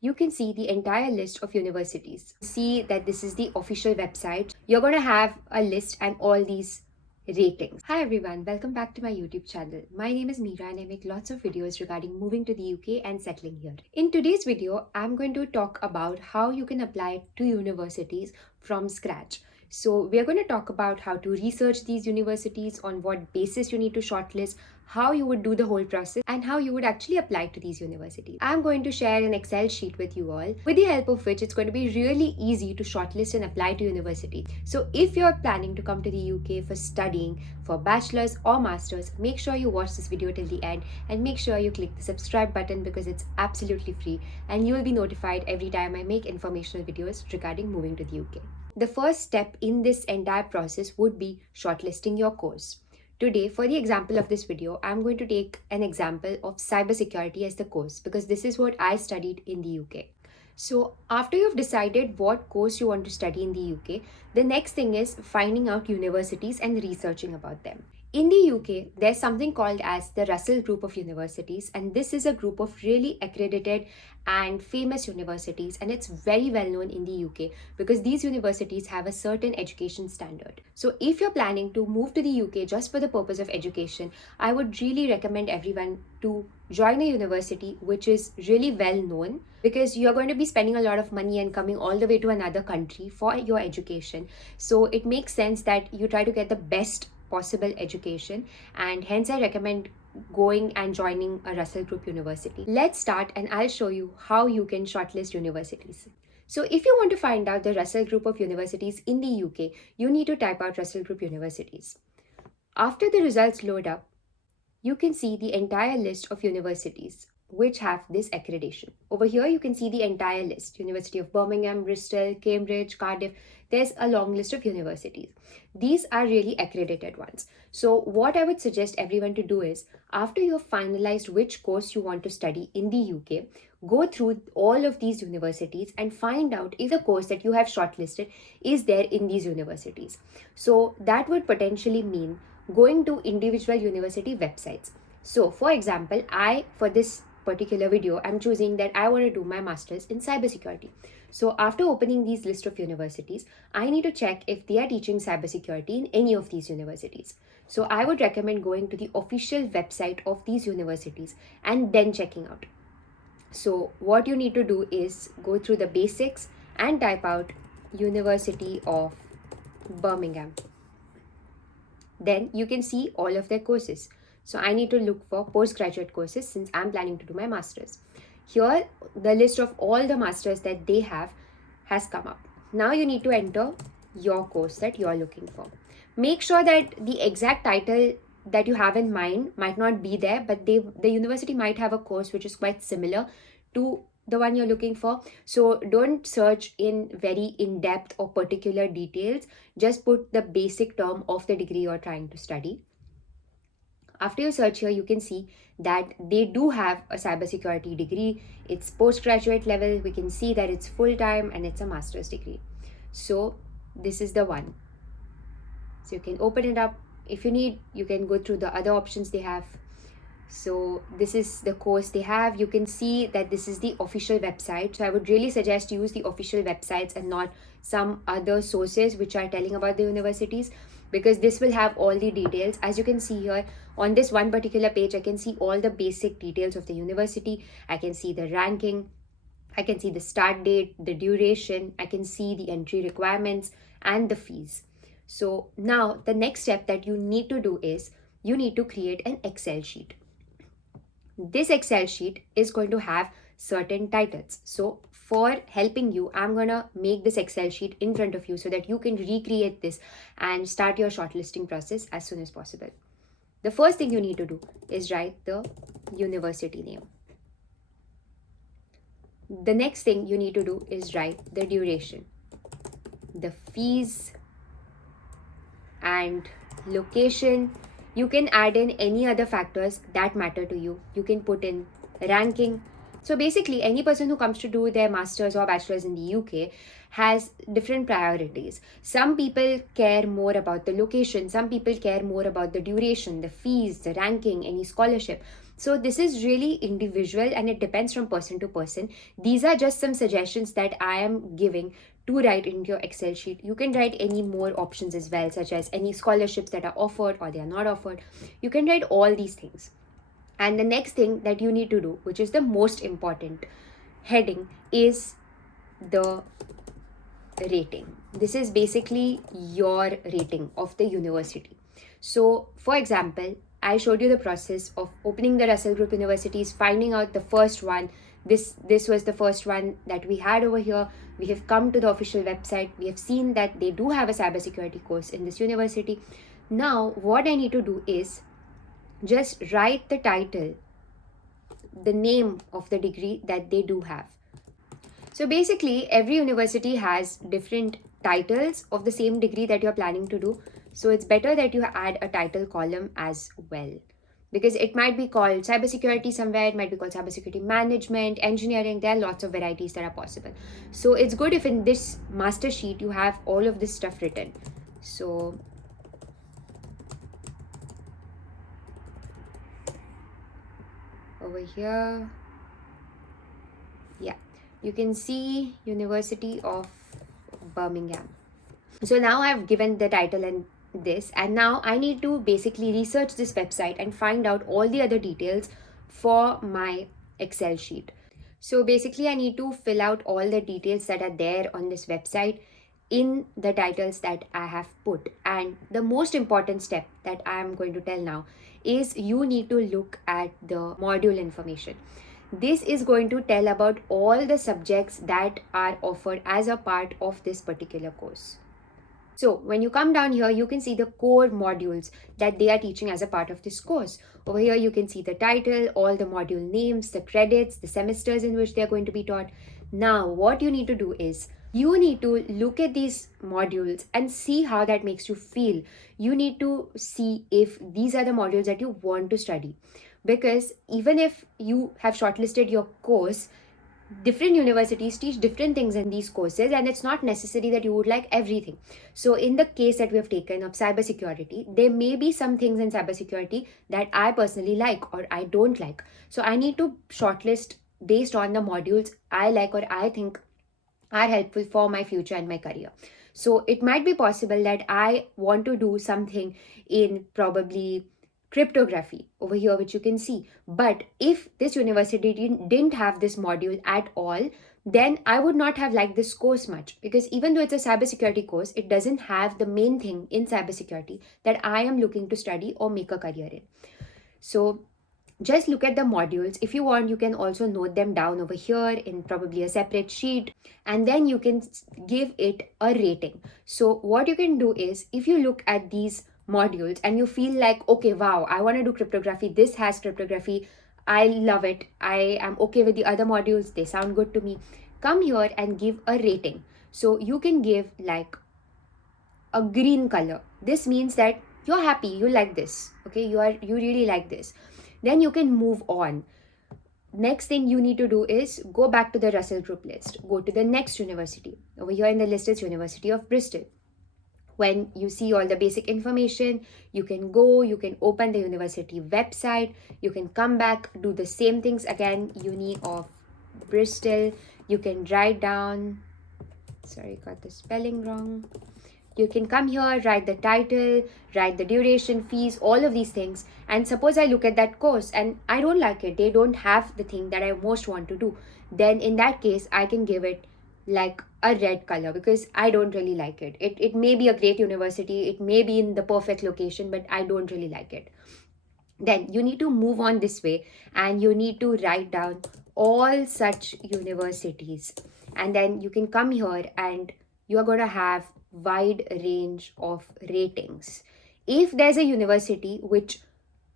you can see the entire list of universities. See that this is the official website. You're going to have a list and all these ratings. Hi everyone, welcome back to my YouTube channel. My name is Meera and I make lots of videos regarding moving to the UK and settling here. In today's video, I'm going to talk about how you can apply to universities from scratch. So we are going to talk about how to research these universities, on what basis you need to shortlist, how you would do the whole process, and how you would actually apply to these universities. I'm going to share an Excel sheet with you all, with the help of which it's going to be really easy to shortlist and apply to university. So if you're planning to come to the UK for studying, for bachelor's or master's, make sure you watch this video till the end and make sure you click the subscribe button because it's absolutely free and you will be notified every time I make informational videos regarding moving to the UK. The first step in this entire process would be shortlisting your course. Today, for the example of this video, I'm going to take an example of cybersecurity as the course because this is what I studied in the UK. So, after you've decided what course you want to study in the UK, the next thing is finding out universities and researching about them. In the UK, there's something called as the Russell Group of Universities, and this is a group of really accredited and famous universities, and it's very well known in the UK because these universities have a certain education standard. So, if you're planning to move to the UK just for the purpose of education, I would really recommend everyone to join a university which is really well known because you're going to be spending a lot of money and coming all the way to another country for your education. So, it makes sense that you try to get the best possible education, and hence I recommend going and joining a Russell Group university. Let's start and I'll show you how you can shortlist universities. So if you want to find out the Russell Group of universities in the UK, you need to type out Russell Group universities. After the results load up, you can see the entire list of universities which have this accreditation. Over here, you can see the entire list: University of Birmingham, Bristol, Cambridge, Cardiff. There's a long list of universities. These are really accredited ones. So what I would suggest everyone to do is, after you've finalized which course you want to study in the UK, go through all of these universities and find out if the course that you have shortlisted is there in these universities. So that would potentially mean going to individual university websites. So for example, for this particular video, I'm choosing that I want to do my master's in cybersecurity. So after opening these list of universities, I need to check if they are teaching cybersecurity in any of these universities. So I would recommend going to the official website of these universities and then checking out. So what you need to do is go through the basics and type out University of Birmingham. Then you can see all of their courses. So I need to look for postgraduate courses since I'm planning to do my master's. Here, the list of all the masters that they have has come up. Now you need to enter your course that you're looking for. Make sure that the exact title that you have in mind might not be there, but the university might have a course which is quite similar to the one you're looking for. So don't search in very in-depth or particular details. Just put the basic term of the degree you're trying to study. After you search here, you can see that they do have a cybersecurity degree. It's postgraduate level. We can see that it's full-time and it's a master's degree. So this is the one. So you can open it up. If you need, you can go through the other options they have. So this is the course they have. You can see that this is the official website. So I would really suggest use the official websites and not some other sources which are telling about the universities, because this will have all the details. As you can see here on this one particular page, I can see all the basic details of the university. I can see the ranking. I can see the start date, the duration. I can see the entry requirements and the fees. So now the next step that you need to do is you need to create an Excel sheet. This Excel sheet is going to have certain titles. So for helping you, I'm going to make this Excel sheet in front of you so that you can recreate this and start your shortlisting process as soon as possible. The first thing you need to do is write the university name. The next thing you need to do is write the duration, the fees, and location. You can add in any other factors that matter to you. You can put in ranking. So basically, any person who comes to do their master's or bachelor's in the UK has different priorities. Some people care more about the location. Some people care more about the duration, the fees, the ranking, any scholarship. So this is really individual and it depends from person to person. These are just some suggestions that I am giving to write into your Excel sheet. You can write any more options as well, such as any scholarships that are offered or they are not offered. You can write all these things. And the next thing that you need to do, which is the most important heading, is the rating. This is basically your rating of the university. So, for example, I showed you the process of opening the Russell Group universities, finding out the first one. This was the first one that we had over here. We have come to the official website. We have seen that they do have a cybersecurity course in this university. Now, what I need to do is just write the title, the name of the degree that they do have. So basically, every university has different titles of the same degree that you're planning to do. So it's better that you add a title column as well. Because it might be called cybersecurity somewhere, it might be called cybersecurity management, engineering. There are lots of varieties that are possible. So it's good if in this master sheet you have all of this stuff written. So over here, yeah, you can see University of Birmingham. So now I've given the title and this, and now I need to basically research this website and find out all the other details for my Excel sheet. So basically I need to fill out all the details that are there on this website in the titles that I have put. And the most important step that I am going to tell now is you need to look at the module information. This is going to tell about all the subjects that are offered as a part of this particular course. So when you come down here, you can see the core modules that they are teaching as a part of this course. Over here, you can see the title, all the module names, the credits, the semesters in which they are going to be taught. Now, what you need to do is you need to look at these modules and see how that makes you feel. You need to see if these are the modules that you want to study. Because even if you have shortlisted your course, different universities teach different things in these courses, and it's not necessary that you would like everything. So in the case that we have taken of cybersecurity, there may be some things in cybersecurity that I personally like or I don't like. So I need to shortlist based on the modules I like or I think are helpful for my future and my career. So it might be possible that I want to do something in probably cryptography over here, which you can see. But if this university didn't have this module at all, then I would not have liked this course much, because even though it's a cybersecurity course, it doesn't have the main thing in cybersecurity that I am looking to study or make a career in. So just look at the modules. If you want, you can also note them down over here in probably a separate sheet, and then you can give it a rating. So what you can do is, if you look at these modules and you feel like, okay, wow, I want to do cryptography, this has cryptography, I love it, I am okay with the other modules, they sound good to me, come here and give a rating. So you can give like a green color. This means that you're happy, you like this, okay, you really like this. Then you can move on. Next thing you need to do is go back to the Russell Group list, go to the next university. Over here in the list is University of Bristol. When you see all the basic information, you can open the university website, you can come back, do the same things again. Uni of Bristol, you can write down, sorry, got the spelling wrong. You can come here, write the title, write the duration, fees, all of these things. And suppose I look at that course and I don't like it, they don't have the thing that I most want to do, then in that case I can give it like a red color, because I don't really like it. It may be a great university, it may be in the perfect location, but I don't really like it. Then you need to move on this way and you need to write down all such universities. And then you can come here and you are going to have wide range of ratings. If there's a university which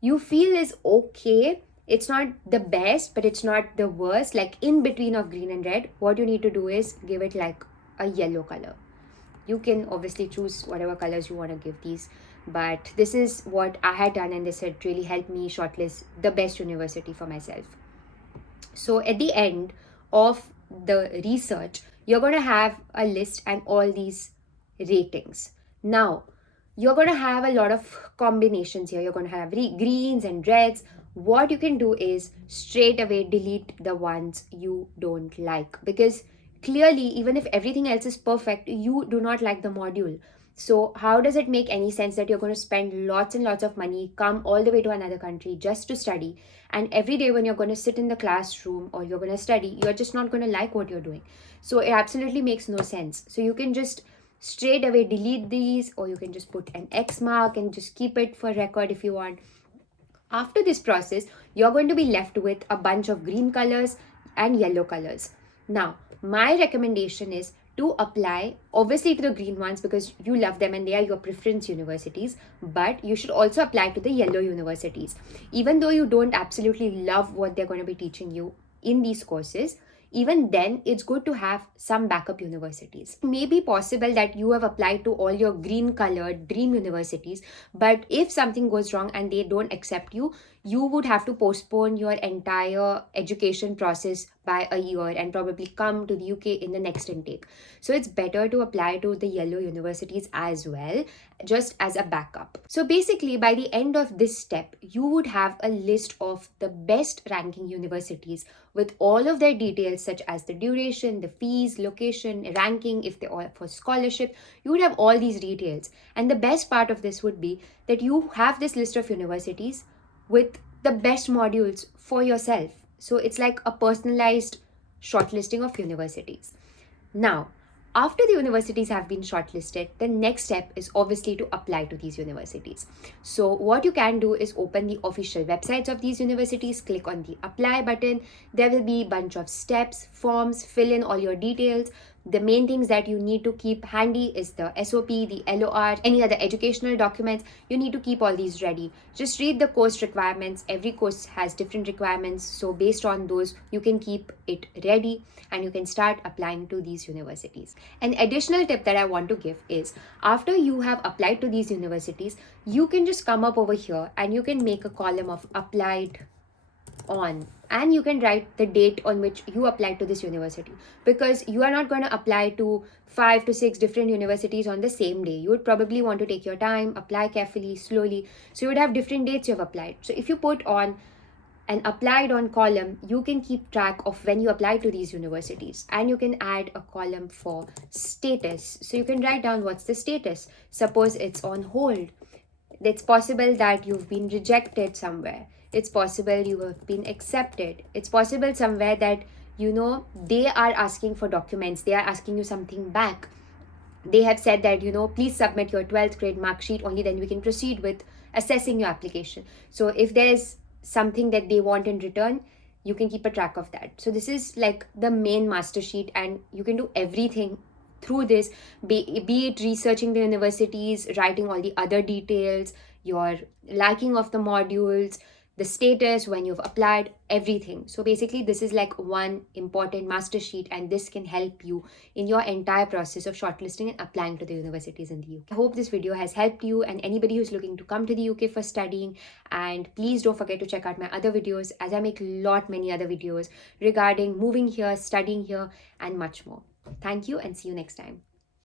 you feel is okay, it's not the best, but it's not the worst, like in between of green and red, what you need to do is give it like a yellow color. You can obviously choose whatever colors you want to give these, but this is what I had done and this had really helped me shortlist the best university for myself. So at the end of the research, you're going to have a list and all these ratings. Now, you're going to have a lot of combinations here. You're going to have greens and reds. what you can do is straight away delete the ones you don't like, because clearly, even if everything else is perfect, you do not like the module. So how does it make any sense that you're going to spend lots and lots of money, come all the way to another country just to study, and every day when you're going to sit in the classroom or you're going to study, you're just not going to like what you're doing? So it absolutely makes no sense. So you can just straight away delete these, or you can just put an X mark and just keep it for record if you want. After this process, you're going to be left with a bunch of green colors and yellow colors. Now, my recommendation is to apply obviously to the green ones because you love them and they are your preference universities, but you should also apply to the yellow universities. Even though you don't absolutely love what they're going to be teaching you in these courses, even then it's good to have some backup universities. It may be possible that you have applied to all your green colored dream universities, but if something goes wrong and they don't accept you, you would have to postpone your entire education process by a year and probably come to the UK in the next intake. So it's better to apply to the yellow universities as well, just as a backup. So basically, by the end of this step, you would have a list of the best ranking universities with all of their details, such as the duration, the fees, location, ranking, if they offer scholarship. You would have all these details. And the best part of this would be that you have this list of universities with the best modules for yourself. So it's like a personalized shortlisting of universities. Now, after the universities have been shortlisted, the next step is obviously to apply to these universities. So what you can do is open the official websites of these universities, click on the apply button. There will be a bunch of steps, forms, fill in all your details. The main things that you need to keep handy is the SOP, the LOR, any other educational documents. You need to keep all these ready. Just read the course requirements. Every course has different requirements. So based on those, you can keep it ready and you can start applying to these universities. An additional tip that I want to give is after you have applied to these universities, you can just come up over here and you can make a column of applied on, and you can write the date on which you applied to this university, because you are not going to apply to 5 to 6 different universities on the same day. You would probably want to take your time, apply carefully, slowly, so you would have different dates you have applied. So if you put on an applied on column, you can keep track of when you applied to these universities, and you can add a column for status. So you can write down what's the status. Suppose it's on hold. It's possible that you've been rejected somewhere. It's possible you have been accepted. It's possible somewhere that, they are asking for documents. They are asking you something back. They have said that, please submit your 12th grade mark sheet. Only then we can proceed with assessing your application. So if there's something that they want in return, you can keep a track of that. So this is like the main master sheet, and you can do everything through this, be it researching the universities, writing all the other details, your liking of the modules, the status when you've applied, everything. So basically, this is like one important master sheet, and this can help you in your entire process of shortlisting and applying to the universities in the UK. I hope this video has helped you and anybody who's looking to come to the UK for studying. And please don't forget to check out my other videos, as I make many other videos regarding moving here, studying here, and much more. Thank you and see you next time.